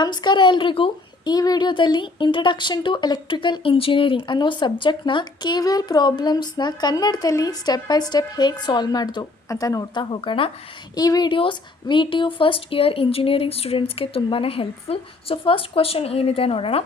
ನಮಸ್ಕಾರ ಎಲ್ರಿಗೂ. ಈ ವಿಡಿಯೋದಲ್ಲಿ ಇಂಟ್ರಡಕ್ಷನ್ ಟು ಎಲೆಕ್ಟ್ರಿಕಲ್ ಇಂಜಿನಿಯರಿಂಗ್ ಅನ್ನೋ ಸಬ್ಜೆಕ್ಟ್ನ KVL ಪ್ರಾಬ್ಲಮ್ಸ್ನ ಕನ್ನಡದಲ್ಲಿ ಸ್ಟೆಪ್ ಬೈ ಸ್ಟೆಪ್ ಹೇಗೆ ಸಾಲ್ವ್ ಮಾಡೋದು ಅಂತ ನೋಡ್ತಾ ಹೋಗೋಣ. ಈ videos VTU first year engineering ಸ್ಟೂಡೆಂಟ್ಸ್ಗೆ ತುಂಬಾ ಹೆಲ್ಪ್ಫುಲ್. ಸೊ ಫಸ್ಟ್ ಕ್ವಶನ್ ಏನಿದೆ ನೋಡೋಣ.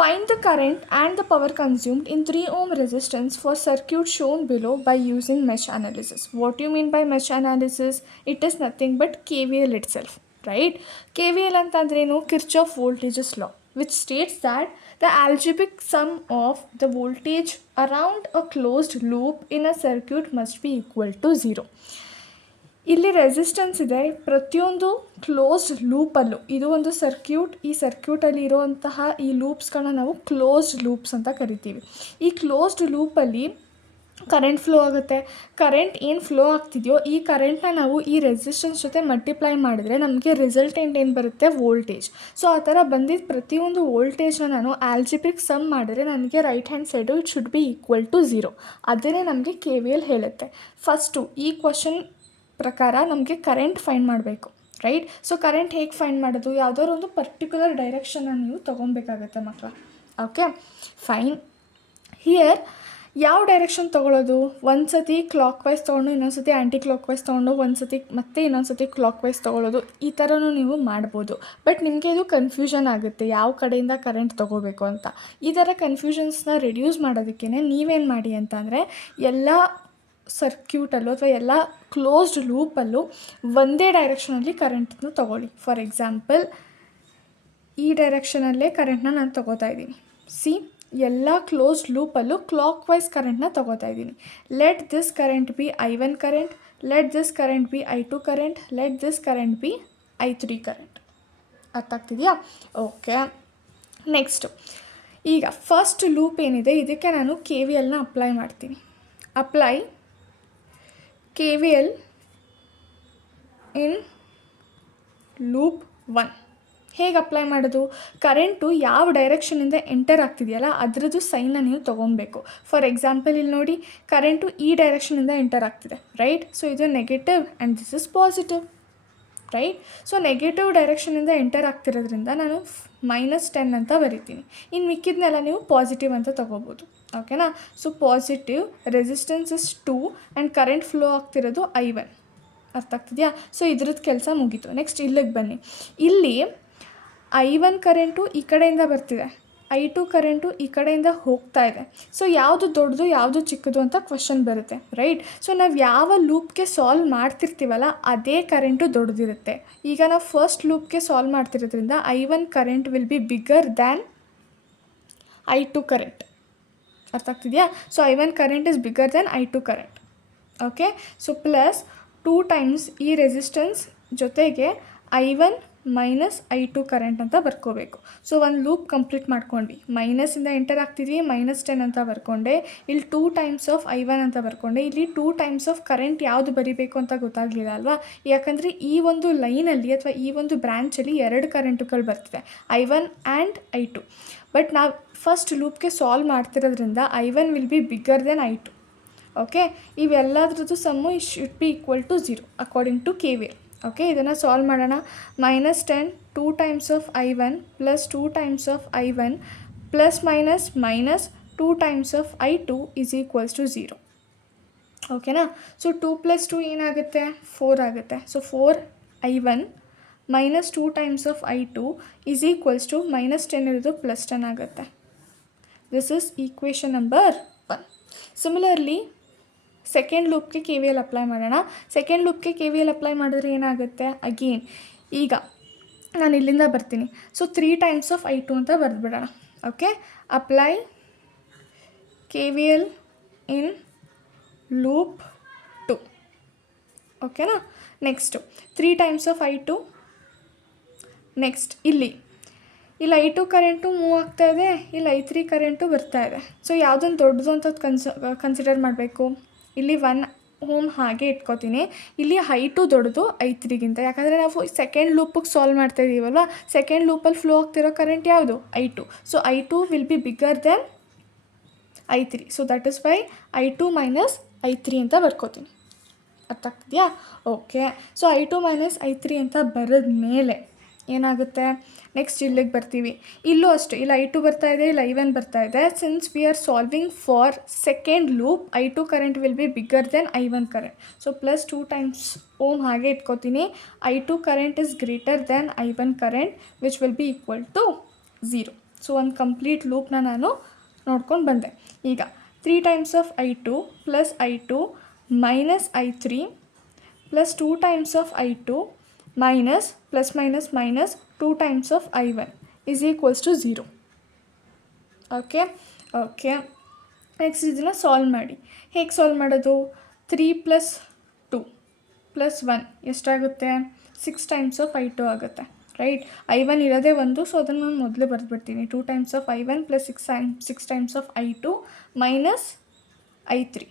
Find the current and the power consumed in 3 ohm resistance for circuit shown below by using mesh analysis. What do you mean by mesh analysis? It is nothing but KVL itself, right? KVL ಅಂತಂದ್ರೇನು? Kirchhoff voltages law, which states that the algebraic sum of the voltage around a closed loop in a circuit must be equal to 0. ಇಲ್ಲಿ resistance ಇದೆ, ಪ್ರತಿಯೊಂದು closed ಲೂಪಲ್ಲೂ ಇದು ಒಂದು circuit. ಈ ಸರ್ಕ್ಯೂಟಲ್ಲಿ ಇರುವಂತಹ ಈ ಲೂಪ್ಸ್ಗಳನ್ನ ನಾವು ಕ್ಲೋಸ್ಡ್ ಲೂಪ್ಸ್ ಅಂತ ಕರಿತೀವಿ. ಈ ಕ್ಲೋಸ್ಡ್ ಲೂಪಲ್ಲಿ ಕರೆಂಟ್ ಫ್ಲೋ ಆಗುತ್ತೆ. ಕರೆಂಟ್ ಏನು ಫ್ಲೋ ಆಗ್ತಿದೆಯೋ ಈ ಕರೆಂಟ್ನ ನಾವು ಈ ರೆಸಿಸ್ಟೆನ್ಸ್ ಜೊತೆ ಮಲ್ಟಿಪ್ಲೈ ಮಾಡಿದರೆ ನಮಗೆ ರಿಸಲ್ಟೆಂಟ್ ಏನು ಬರುತ್ತೆ? ವೋಲ್ಟೇಜ್. ಸೊ ಆ ಥರ ಬಂದಿದ್ದ ಪ್ರತಿಯೊಂದು ವೋಲ್ಟೇಜ್ನ ನಾನು ಆಲ್ಜಿಬ್ರಿಕ್ ಸಮ್ ಮಾಡಿದ್ರೆ ನನಗೆ right hand side it should be equal to 0. ಅದನ್ನೇ ನಮಗೆ KVL ಹೇಳುತ್ತೆ. ಫಸ್ಟು ಈ ಕ್ವಶನ್ ಪ್ರಕಾರ ನಮಗೆ ಕರೆಂಟ್ ಫೈಂಡ್ ಮಾಡಬೇಕು, ರೈಟ್? ಸೊ ಕರೆಂಟ್ ಹೇಗೆ ಫೈಂಡ್ ಮಾಡೋದು? ಯಾವುದಾದ್ರು ಒಂದು ಪರ್ಟಿಕ್ಯುಲರ್ ಡೈರೆಕ್ಷನ್ನ ನೀವು ತೊಗೊಬೇಕಾಗತ್ತೆ ಮಕ್ಕಳ. Okay fine. ಹಿಯರ್ ಯಾವ ಡೈರೆಕ್ಷನ್ ತೊಗೊಳ್ಳೋದು? ಒಂದು ಸತಿ ಕ್ಲಾಕ್ ವೈಸ್ ತೊಗೊಂಡು ಇನ್ನೊಂದು ಸತಿ ಆ್ಯಂಟಿ ಕ್ಲಾಕ್ ವೈಸ್ ತೊಗೊಂಡು ಒಂದು ಸತಿ ಮತ್ತೆ ಇನ್ನೊಂದು ಸತಿ ಕ್ಲಾಕ್ ವೈಸ್ ತೊಗೊಳ್ಳೋದು, ಈ ಥರನೂ ನೀವು ಮಾಡ್ಬೋದು. ಬಟ್ ನಿಮಗೆ ಇದು ಕನ್ಫ್ಯೂಷನ್ ಆಗುತ್ತೆ ಯಾವ ಕಡೆಯಿಂದ ಕರೆಂಟ್ ತೊಗೋಬೇಕು ಅಂತ. ಈ ಥರ ಕನ್ಫ್ಯೂಷನ್ಸ್ನ ರಿಡ್ಯೂಸ್ ಮಾಡೋದಕ್ಕೇ ನೀವೇನು ಮಾಡಿ ಅಂತಂದರೆ ಎಲ್ಲ ಸರ್ಕ್ಯೂಟಲ್ಲೂ ಅಥವಾ ಎಲ್ಲ ಕ್ಲೋಸ್ಡ್ ಲೂಪಲ್ಲೂ ಒಂದೇ ಡೈರೆಕ್ಷನಲ್ಲಿ ಕರೆಂಟನ್ನು ತೊಗೊಳ್ಳಿ. ಫಾರ್ ಎಕ್ಸಾಂಪಲ್ ಈ ಡೈರೆಕ್ಷನಲ್ಲೇ ಕರೆಂಟ್ನ ನಾನು ತೊಗೋತಾ ಇದ್ದೀನಿ. ಎಲ್ಲ ಕ್ಲೋಸ್ಡ್ ಲೂಪಲ್ಲೂ ಕ್ಲಾಕ್ ವೈಸ್ ಕರೆಂಟ್ನ ತೊಗೋತಾ ಇದ್ದೀನಿ. Let this current B I1 current, let this current B I2 current, let this current B I3 current. ಅರ್ಥ ಆಗ್ತಿದೆಯಾ? ಓಕೆ ನೆಕ್ಸ್ಟು ಈಗ ಫಸ್ಟ್ ಲೂಪ್ ಏನಿದೆ ಇದಕ್ಕೆ ನಾನು KVLನ ಅಪ್ಲೈ ಮಾಡ್ತೀನಿ. ಅಪ್ಲೈ KVL ಇನ್ ಲೂಪ್ 1. ಹೇಗೆ ಅಪ್ಲೈ ಮಾಡೋದು? ಕರೆಂಟು ಯಾವ ಡೈರೆಕ್ಷನಿಂದ ಎಂಟರ್ ಆಗ್ತಿದೆಯಲ್ಲ ಅದರದ್ದು ಸೈನ್ನ ನೀವು ತೊಗೊಬೇಕು. ಫಾರ್ ಎಕ್ಸಾಂಪಲ್ ಇಲ್ಲಿ ನೋಡಿ, ಕರೆಂಟು ಈ ಡೈರೆಕ್ಷನಿಂದ ಎಂಟರ್ ಆಗ್ತಿದೆ, ರೈಟ್? ಸೊ ಇದು negative and this is positive, right? So negative ಡೈರೆಕ್ಷನಿಂದ ಎಂಟರ್ ಆಗ್ತಿರೋದ್ರಿಂದ ನಾನು -10 ಅಂತ ಬರಿತೀನಿ. ಇನ್ನು ಮಿಕ್ಕಿದ್ನೆಲ್ಲ ನೀವು ಪಾಸಿಟಿವ್ ಅಂತ ತೊಗೋಬೋದು. ಓಕೆನಾ? So positive, resistance is 2 and current flow ಆಗ್ತಿರೋದು I1. ಅರ್ಥ ಆಗ್ತಿದೆಯಾ? ಸೊ ಇದ್ರದ್ದು ಕೆಲಸ ಮುಗೀತು. ನೆಕ್ಸ್ಟ್ ಇಲ್ಲಿಗೆ ಬನ್ನಿ. ಇಲ್ಲಿ I1 ಕರೆಂಟು ಈ ಕಡೆಯಿಂದ ಬರ್ತಿದೆ, I2 ಕರೆಂಟು ಈ ಕಡೆಯಿಂದ ಹೋಗ್ತಾ ಇದೆ. ಸೊ ಯಾವುದು ದೊಡ್ಡದು ಯಾವುದು ಚಿಕ್ಕದು ಅಂತ ಕ್ವಶನ್ ಬರುತ್ತೆ, ರೈಟ್? ಸೊ ನಾವು ಯಾವ ಲೂಪ್ಗೆ ಸಾಲ್ವ್ ಮಾಡ್ತಿರ್ತೀವಲ್ಲ ಅದೇ ಕರೆಂಟು ದೊಡ್ಡದಿರುತ್ತೆ. ಈಗ ನಾವು ಫಸ್ಟ್ ಲೂಪ್ಗೆ ಸಾಲ್ವ್ ಮಾಡ್ತಿರೋದ್ರಿಂದ I1 current will be bigger than I2 current. ಅರ್ಥ ಆಗ್ತಿದೆಯಾ? So I1 current is bigger than I2 current. Okay, so plus 2 times ಈ ರೆಸಿಸ್ಟೆನ್ಸ್ ಜೊತೆಗೆ I1 ಮೈನಸ್ I2 ಕರೆಂಟ್ ಅಂತ ಬರ್ಕೋಬೇಕು. ಸೊ ಒಂದು ಲೂಪ್ ಕಂಪ್ಲೀಟ್ ಮಾಡ್ಕೊಂಡ್ವಿ. ಮೈನಸಿಂದ ಎಂಟರ್ ಆಗ್ತಿದ್ವಿ, -10 ಅಂತ ಬರ್ಕೊಂಡೆ. ಇಲ್ಲಿ 2 ಟೈಮ್ಸ್ ಆಫ್ I1 ಅಂತ ಬರ್ಕೊಂಡೆ. ಇಲ್ಲಿ 2 ಟೈಮ್ಸ್ ಆಫ್ ಕರೆಂಟ್ ಯಾವುದು ಬರಿಬೇಕು ಅಂತ ಗೊತ್ತಾಗಲಿಲ್ಲ ಅಲ್ವಾ? ಯಾಕಂದರೆ ಈ ಒಂದು ಲೈನಲ್ಲಿ ಅಥವಾ ಈ ಒಂದು ಬ್ರ್ಯಾಂಚಲ್ಲಿ 2 ಕರೆಂಟುಗಳು ಬರ್ತಿದೆ, I1 ಆ್ಯಂಡ್ I2. ಬಟ್ ನಾವು ಫಸ್ಟ್ ಲೂಪ್ಗೆ ಸಾಲ್ವ್ ಮಾಡ್ತಿರೋದ್ರಿಂದ I1 will be bigger then I2. Okay, ಇವೆಲ್ಲದ್ರದ್ದು sum should be equal to 0 according to KVL. Okay, ಇದನ್ನು ಸಾಲ್ವ್ ಮಾಡೋಣ. -10 2 times of I1 plus 2 times of I1 plus minus 2 times of I2 is equals to 0. ಓಕೆನಾ? So 2 + 2 ಏನಾಗುತ್ತೆ? 4 ಆಗುತ್ತೆ. So 4 I1 minus 2 times of I2 is equals to -10 ಇರೋದು +10 ಆಗುತ್ತೆ. This is equation number 1. Similarly second ಲೂಪ್ಗೆ KVL apply ಮಾಡೋಣ. Second ಲೂಪ್ಗೆ KVL apply ಮಾಡಿದ್ರೆ ಏನಾಗುತ್ತೆ? ಅಗೇನ್ ಈಗ ನಾನು ಇಲ್ಲಿಂದ ಬರ್ತೀನಿ. ಸೊ 3 ಟೈಮ್ಸ್ ಆಫ್ I2 ಅಂತ ಬರೆದ್ಬಿಡೋಣ. ಓಕೆ, ಅಪ್ಲೈ KVL ಇನ್ ಲೂಪ್ 2. ಓಕೆನಾ? Next 3 times of I2. Next ಇಲ್ಲಿ I2 ಕರೆಂಟು ಮೂವ್ ಆಗ್ತಾ ಇದೆ, ಇಲ್ಲಿ I3 ಕರೆಂಟು ಬರ್ತಾ ಇದೆ. ಸೊ ಯಾವುದೊಂದು ದೊಡ್ಡದು ಅಂತ ಕನ್ಸಿಡರ್ ಮಾಡಬೇಕು. ಇಲ್ಲಿ 1 ಓಮ್ ಹಾಗೆ ಇಟ್ಕೋತೀನಿ. ಇಲ್ಲಿ I2 ದೊಡ್ಡದು I3ಗಿಂತ, ಯಾಕಂದರೆ ನಾವು ಸೆಕೆಂಡ್ ಲೂಪಿಗೆ ಸಾಲ್ವ್ ಮಾಡ್ತಾ ಇದ್ದೀವಲ್ವ. ಸೆಕೆಂಡ್ ಲೂಪಲ್ಲಿ ಫ್ಲೋ ಆಗ್ತಿರೋ ಕರೆಂಟ್ ಯಾವುದು? I2. So I2 will be bigger than I3. So that is why I2 minus I3 ಅಂತ ಬರ್ಕೋತೀನಿ. ಅರ್ಥ ಆಗ್ತಿದೆಯಾ? Okay, so I2 minus I3 ಅಂತ ಬರೆದ ಮೇಲೆ ಏನಾಗುತ್ತೆ, ನೆಕ್ಸ್ಟ್ ಇಲ್ಲಿಗೆ ಬರ್ತೀವಿ. ಇಲ್ಲೂ ಅಷ್ಟೇ, ಇಲ್ಲಿ I2 ಬರ್ತಾ ಇದೆ, ಇಲ್ಲಿ I1 ಬರ್ತಾ ಇದೆ. Since we are solving for second loop, I2 current will be bigger than I1 current. So plus 2 times ohm ಹಾಗೆ ಇಟ್ಕೋತೀನಿ. I2 current is greater than I1 current which will be equal to 0. So ಒಂದು complete ಲೂಪ್ನ ನಾನು ನೋಡ್ಕೊಂಡು ಬಂದೆ. ಈಗ 3 times of I2 plus I2 minus I3 plus 2 times of I2 minus plus minus minus 2 times of I1 is equals to 0. okay next ಇದನ್ನು solve ಮಾಡಿ. ಹೇಗೆ solve ಮಾಡೋದು? 3 ಪ್ಲಸ್ 2 ಪ್ಲಸ್ 1 ಎಷ್ಟಾಗುತ್ತೆ? 6 ಟೈಮ್ಸ್ ಆಫ್ I2 ಆಗುತ್ತೆ, ರೈಟ್? I1 ಇರೋದೇ 1, so ಅದನ್ನು ನಾನು ಮೊದಲು ಬರೆದ್ಬಿಡ್ತೀನಿ. 2 times of I1 plus 6 times of I2 minus I3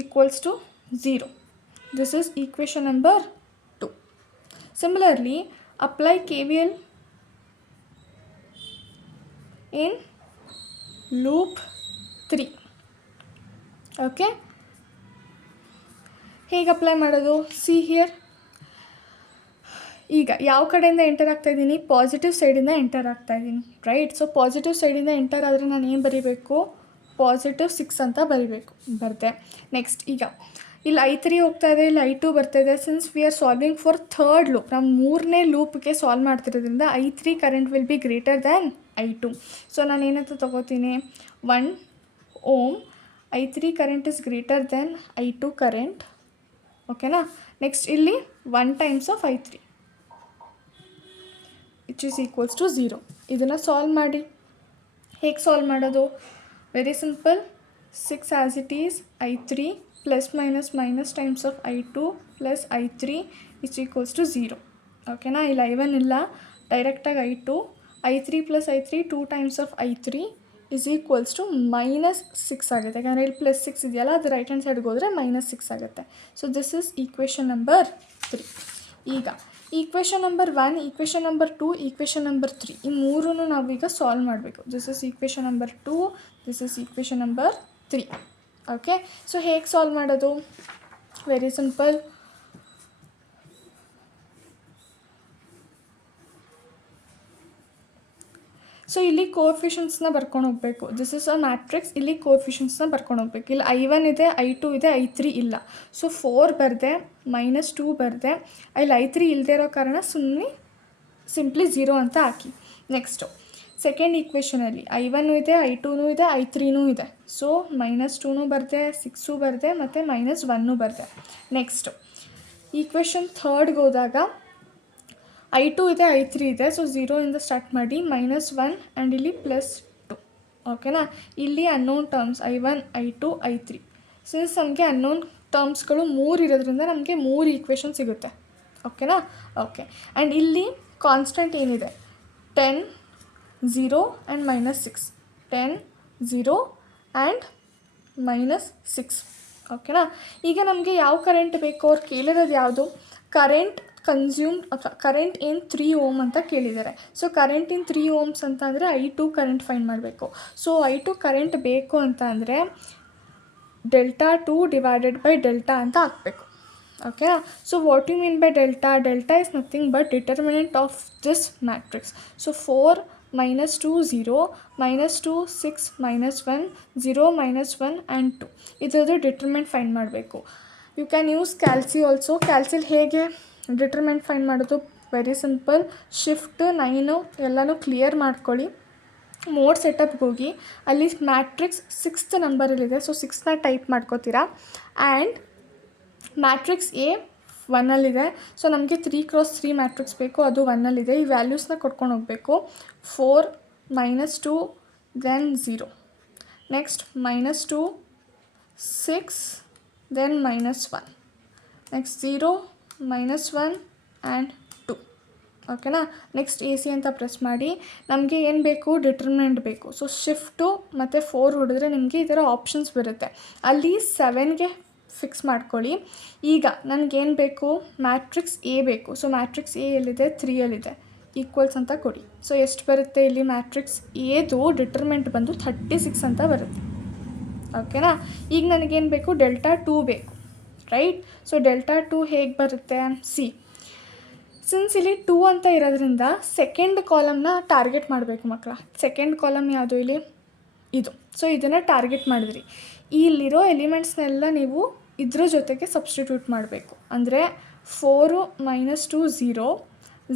equals to 0. This is equation number 2. Similarly, apply KVL in loop 3. okay, ಹೇಗೆ ಅಪ್ಲೈ ಮಾಡೋದು? See here. ಈಗ ಯಾವ ಕಡೆಯಿಂದ ಎಂಟರ್ ಆಗ್ತಾಯಿದ್ದೀನಿ? ಪಾಸಿಟಿವ್ ಸೈಡಿಂದ ಎಂಟರ್ ಆಗ್ತಾಯಿದ್ದೀನಿ, ರೈಟ್? ಸೊ ಪಾಸಿಟಿವ್ ಸೈಡಿಂದ ಎಂಟರ್ ಆದರೆ ನಾನು ಏನು ಬರೀಬೇಕು? ಪಾಸಿಟಿವ್ 6 ಅಂತ ಬರೀಬೇಕು. ಬರದೆ ನೆಕ್ಸ್ಟ್ ಈಗ ಇಲ್ಲಿ I3 ಹೋಗ್ತಾ ಇದೆ, ಇಲ್ಲಿ I2 ಬರ್ತಾ ಇದೆ. Since we are solving for third loop, ನಾವು 3ನೇ ಲೂಪ್ಗೆ ಸಾಲ್ವ್ ಮಾಡ್ತಿರೋದ್ರಿಂದ I3 current will be greater than I2. So ನಾನು ಏನಂತ ತೊಗೋತೀನಿ? 1 ohm I3 current is greater than I2 current. ಓಕೆನಾ? ನೆಕ್ಸ್ಟ್ ಇಲ್ಲಿ 1 times of I3 which is equals to 0. ಇದನ್ನು ಸಾಲ್ವ್ ಮಾಡಿ. ಹೇಗೆ ಸಾಲ್ವ್ ಮಾಡೋದು? Very simple. 6 as it is I3 plus minus minus times of I2 plus I3 is equals to 0. ಓಕೆನಾ? ಇಲ್ಲಿ I1 ಇಲ್ಲ, ಡೈರೆಕ್ಟಾಗಿ I3 plus I3 2 times of I3 is equals to minus 6 ಆಗುತ್ತೆ. ಯಾಕಂದರೆ ಇಲ್ಲಿ ಪ್ಲಸ್ 6 ಇದೆಯಲ್ಲ, ಅದು ರೈಟ್ ಹ್ಯಾಂಡ್ ಸೈಡ್ಗೆ ಹೋದರೆ ಮೈನಸ್ 6 ಆಗುತ್ತೆ. So this is equation number 3. ಈಗ equation number 1, equation number 2, equation number 3 ಈ ಮೂರನ್ನು ನಾವೀಗ ಸಾಲ್ವ್ ಮಾಡಬೇಕು. This is equation number 2, this is equation number 3. Okay, so ಹೇಗೆ ಸಾಲ್ವ್ ಮಾಡೋದು? Very simple. ಸೊ ಇಲ್ಲಿ ಕೋಎಫಿಷಿಯಂಟ್ಸ್ನ ಬರ್ಕೊಂಡು ಹೋಗಬೇಕು. This is a matrix. ಇಲ್ಲಿ ಕೋಎಫಿಷಿಯಂಟ್ಸ್ನ ಬರ್ಕೊಂಡು ಹೋಗ್ಬೇಕು. ಇಲ್ಲಿ I1 ಇದೆ, I2 ಇದೆ, I3 ಇಲ್ಲ. ಸೊ 4 ಬರದೆ, ಮೈನಸ್ 2 ಬರದೆ, ಇಲ್ಲಿ I3 ಇಲ್ಲದೆ ಇರೋ ಕಾರಣ ಸುಮ್ಮನೆ ಸಿಂಪ್ಲಿ 0 ಅಂತ ಹಾಕಿ. ನೆಕ್ಸ್ಟು ಸೆಕೆಂಡ್ ಈಕ್ವೇಷನಲ್ಲಿ I1 ಇದೆ, I2 ಇದೆ, I3 ಇದೆ. ಸೊ ಮೈನಸ್ 2 ಬರದೆ, 6 ಬರದೆ, ಮತ್ತು ಮೈನಸ್ 1 ಬರದೆ. ನೆಕ್ಸ್ಟು ಈಕ್ವೇಷನ್ ಥರ್ಡ್ಗೆ ಹೋದಾಗ I2 ಇದೆ, I3 ಇದೆ. ಸೊ 0 ಇಂದ ಸ್ಟಾರ್ಟ್ ಮಾಡಿ, ಮೈನಸ್ 1 ಆ್ಯಂಡ್ ಇಲ್ಲಿ ಪ್ಲಸ್ 2. ಓಕೆನಾ? ಇಲ್ಲಿ unknown terms I1, I2, I3. Since ನಮಗೆ ಅನ್ನೋನ್ ಟರ್ಮ್ಸ್ಗಳು 3 ಇರೋದ್ರಿಂದ ನಮಗೆ 3 ಈಕ್ವೇಷನ್ ಸಿಗುತ್ತೆ. ಓಕೆನಾ? ಓಕೆ, ಆ್ಯಂಡ್ ಇಲ್ಲಿ ಕಾನ್ಸ್ಟೆಂಟ್ ಏನಿದೆ? 10, 0 ಆ್ಯಂಡ್ ಮೈನಸ್ 6. 10, 0 and minus 6. ಓಕೆನಾ? ಈಗ ನಮಗೆ ಯಾವ ಕರೆಂಟ್ ಬೇಕು? ಅವ್ರು ಕೇಳಿರೋದು ಯಾವುದು? ಕರೆಂಟ್ ಕನ್ಸ್ಯೂಮ್ ಕರೆಂಟ್ ಇನ್ 3 ಓಮ್ ಅಂತ ಕೇಳಿದ್ದಾರೆ. ಸೊ ಕರೆಂಟ್ ಇನ್ 3 ಓಮ್ಸ್ ಅಂತ ಅಂದರೆ I2 ಕರೆಂಟ್ ಫೈಂಡ್ ಮಾಡಬೇಕು. ಸೊ I2 ಕರೆಂಟ್ ಬೇಕು ಅಂತ ಅಂದರೆ ∆2 ಡಿವೈಡೆಡ್ ಬೈ ಡೆಲ್ಟಾ ಅಂತ ಹಾಕಬೇಕು. ಓಕೆನಾ? So what you mean by delta? Delta is nothing but determinant of this matrix. So 4 minus 2 0 minus 2 6 minus 1 0 minus 1 and 2 ಇದರದ್ದು ಡಿಟರ್ಮೆಂಟ್ ಫೈಂಡ್ ಮಾಡಬೇಕು. You can use calci also. ಕ್ಯಾಲ್ಸಿಲ್ ಹೇಗೆ ಡಿಟರ್ಮೆಂಟ್ ಫೈಂಡ್ ಮಾಡೋದು? Very simple. Shift 9 ಎಲ್ಲನೂ clear ಮಾಡ್ಕೊಳ್ಳಿ. Mode ಸೆಟಪ್ಗೆ ಹೋಗಿ ಅಲ್ಲಿ ಮ್ಯಾಟ್ರಿಕ್ಸ್ 6th ನಂಬರಲ್ಲಿದೆ. ಸೊ 6ನ ಟೈಪ್ ಮಾಡ್ಕೋತೀರಾ. ಆ್ಯಂಡ್ ಮ್ಯಾಟ್ರಿಕ್ಸ್ A 1ಅಲ್ಲಿದೆ. ಸೊ ನಮಗೆ 3x3 ಮ್ಯಾಟ್ರಿಕ್ಸ್ ಬೇಕು, ಅದು 1ಅಲ್ಲಿದೆ. ಈ ವ್ಯಾಲ್ಯೂಸ್ನ ಕೊಟ್ಕೊಂಡು ಹೋಗಬೇಕು. 4 minus 2 then 0. Next minus 2 6 then minus 1. Next 0 minus 1 and 2. ಓಕೆನಾ? ನೆಕ್ಸ್ಟ್ AC ಅಂತ ಪ್ರೆಸ್ ಮಾಡಿ. ನಮಗೆ ಏನು ಬೇಕು? ಡಿಟರ್ಮಿನೆಂಟ್ ಬೇಕು. ಸೊ ಶಿಫ್ಟು ಮತ್ತು 4 ಹೊಡೆದ್ರೆ ನಿಮಗೆ ಈ ಥರ ಆಪ್ಷನ್ಸ್ ಬರುತ್ತೆ. ಅಲ್ಲಿ 7ಗೆ ಫಿಕ್ಸ್ ಮಾಡ್ಕೊಳ್ಳಿ. ಈಗ ನನಗೇನು ಬೇಕು? ಮ್ಯಾಟ್ರಿಕ್ಸ್ A ಬೇಕು. ಸೊ ಮ್ಯಾಟ್ರಿಕ್ಸ್ A ಎಲ್ಲಿದೆ? 3ಅಲ್ಲಿದೆ. ಈಕ್ವಲ್ಸ್ ಅಂತ ಕೊಡಿ. ಸೊ ಎಷ್ಟು ಬರುತ್ತೆ? ಇಲ್ಲಿ ಮ್ಯಾಟ್ರಿಕ್ಸ್ Aದು ಡಿಟರ್ಮೆಂಟ್ ಬಂದು 36 ಅಂತ ಬರುತ್ತೆ. ಓಕೆನಾ? ಈಗ ನನಗೇನು ಬೇಕು? ∆2 ಬೇಕು, ರೈಟ್? ಸೊ ∆2 ಹೇಗೆ ಬರುತ್ತೆ? ಸಿ ಸಿನ್ಸ್ ಇಲ್ಲಿ 2 ಅಂತ ಇರೋದ್ರಿಂದ ಸೆಕೆಂಡ್ ಕಾಲಮ್ನ ಟಾರ್ಗೆಟ್ ಮಾಡಬೇಕು ಮಕ್ಕಳ. ಸೆಕೆಂಡ್ ಕಾಲಮ್ ಯಾವುದು ಇಲ್ಲಿ? ಇದು. ಸೊ ಇದನ್ನು ಟಾರ್ಗೆಟ್ ಮಾಡಿದ್ರಿ. ಇಲ್ಲಿರೋ ಎಲಿಮೆಂಟ್ಸ್ನೆಲ್ಲ ನೀವು ಇದ್ರ ಜೊತೆಗೆ ಸಬ್ಸ್ಟಿಟ್ಯೂಟ್ ಮಾಡಬೇಕು. ಅಂದರೆ 4 - 2 0,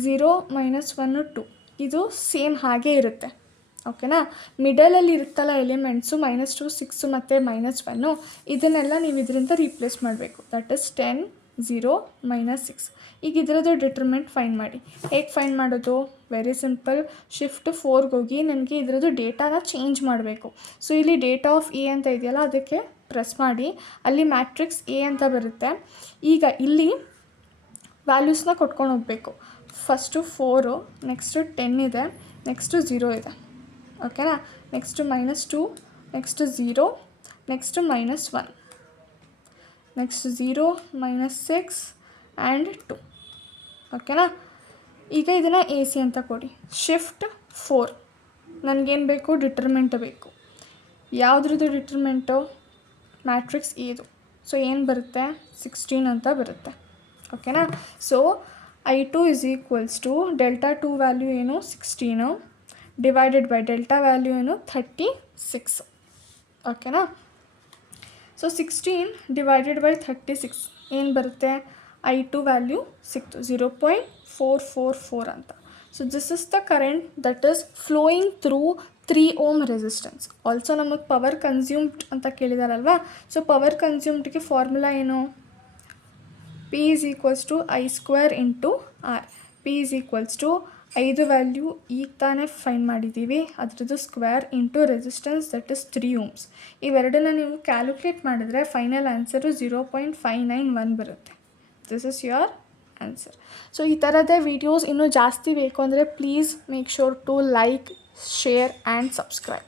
0 - 1 2. ಇದು ಸೇಮ್ ಹಾಗೇ ಇರುತ್ತೆ. ಓಕೆನಾ? ಮಿಡಲಲ್ಲಿ ಇರುತ್ತಲ್ಲ ಎಲಿಮೆಂಟ್ಸು -2 6 ಮತ್ತು -1, ಇದನ್ನೆಲ್ಲ ನೀವು ಇದರಿಂದ ರೀಪ್ಲೇಸ್ ಮಾಡಬೇಕು. That is 10 0 -6. ಈಗ ಇದರದ್ದು ಡಿಟರ್ಮೆಂಟ್ ಫೈಂಡ್ ಮಾಡಿ. ಹೇಗೆ ಫೈಂಡ್ ಮಾಡೋದು? Very simple. ಶಿಫ್ಟ್ 4ಗೆ ಹೋಗಿ ನನಗೆ ಇದರದ್ದು ಡೇಟಾನ ಚೇಂಜ್ ಮಾಡಬೇಕು. ಸೊ ಇಲ್ಲಿ ಡೇಟಾ ಆಫ್ ಎ ಅಂತ ಇದೆಯಲ್ಲ, ಅದಕ್ಕೆ ಪ್ರೆಸ್ ಮಾಡಿ. ಅಲ್ಲಿ ಮ್ಯಾಟ್ರಿಕ್ಸ್ ಎ ಅಂತ ಬರುತ್ತೆ. ಈಗ ಇಲ್ಲಿ ವ್ಯಾಲ್ಯೂಸ್ನ ಕೊಟ್ಕೊಂಡು ಹೋಗಬೇಕು. ಫಸ್ಟು 4, ನೆಕ್ಸ್ಟು 10 ಇದೆ, ನೆಕ್ಸ್ಟು 0 ಇದೆ. ಓಕೆನಾ? Next -2, next 0, next -1, next 0 -6 and 2. ಓಕೆನಾ? ಈಗ ಇದನ್ನು ಎ ಸಿ ಅಂತ ಕೊಡಿ. ಶಿಫ್ಟ್ 4, ನನಗೇನು ಬೇಕು? ಡಿಟರ್ಮೆಂಟ್ ಬೇಕು. ಯಾವುದ್ರದ್ದು ಡಿಟರ್ಮೆಂಟು? ಮ್ಯಾಟ್ರಿಕ್ಸ್ ಇದು. ಸೊ ಏನು ಬರುತ್ತೆ? 16 ಅಂತ ಬರುತ್ತೆ. ಓಕೆನಾ? ಸೊ I2 = ಡೆಲ್ಟಾ 2 ವ್ಯಾಲ್ಯೂ ಏನು? 16 ಡಿವೈಡೆಡ್ ಬೈ ಡೆಲ್ಟಾ ವ್ಯಾಲ್ಯೂ ಏನು? 36. ಓಕೆನಾ? ಸೊ 16 ಡಿವೈಡೆಡ್ ಬೈ 36 ಏನು ಬರುತ್ತೆ? I2 ವ್ಯಾಲ್ಯೂ ಸಿಕ್ತು 0.444 ಅಂತ. So this is the current that is flowing through 3 ohm resistance. Also ನಮಗೆ ಪವರ್ ಕನ್ಸ್ಯೂಮ್ಡ್ ಅಂತ ಕೇಳಿದಾರಲ್ವಾ? ಸೊ ಪವರ್ ಕನ್ಸ್ಯೂಮ್ಡ್ಗೆ ಫಾರ್ಮುಲಾ ಏನು? P = I² × R. P = 5 value ಈಗ ತಾನೇ ಫೈಂಡ್ ಮಾಡಿದ್ದೀವಿ, ಅದರದ್ದು square into resistance that is 3 ohms. ಇವೆರಡನ್ನ ನೀವು ಕ್ಯಾಲ್ಕುಲೇಟ್ ಮಾಡಿದ್ರೆ ಫೈನಲ್ ಆನ್ಸರು 0.591 ಬರುತ್ತೆ. This is your answer. So ಈ ಥರದೇ ವೀಡಿಯೋಸ್ ಇನ್ನೂ ಜಾಸ್ತಿ ಬೇಕು ಅಂದರೆ please make sure to like, share and subscribe.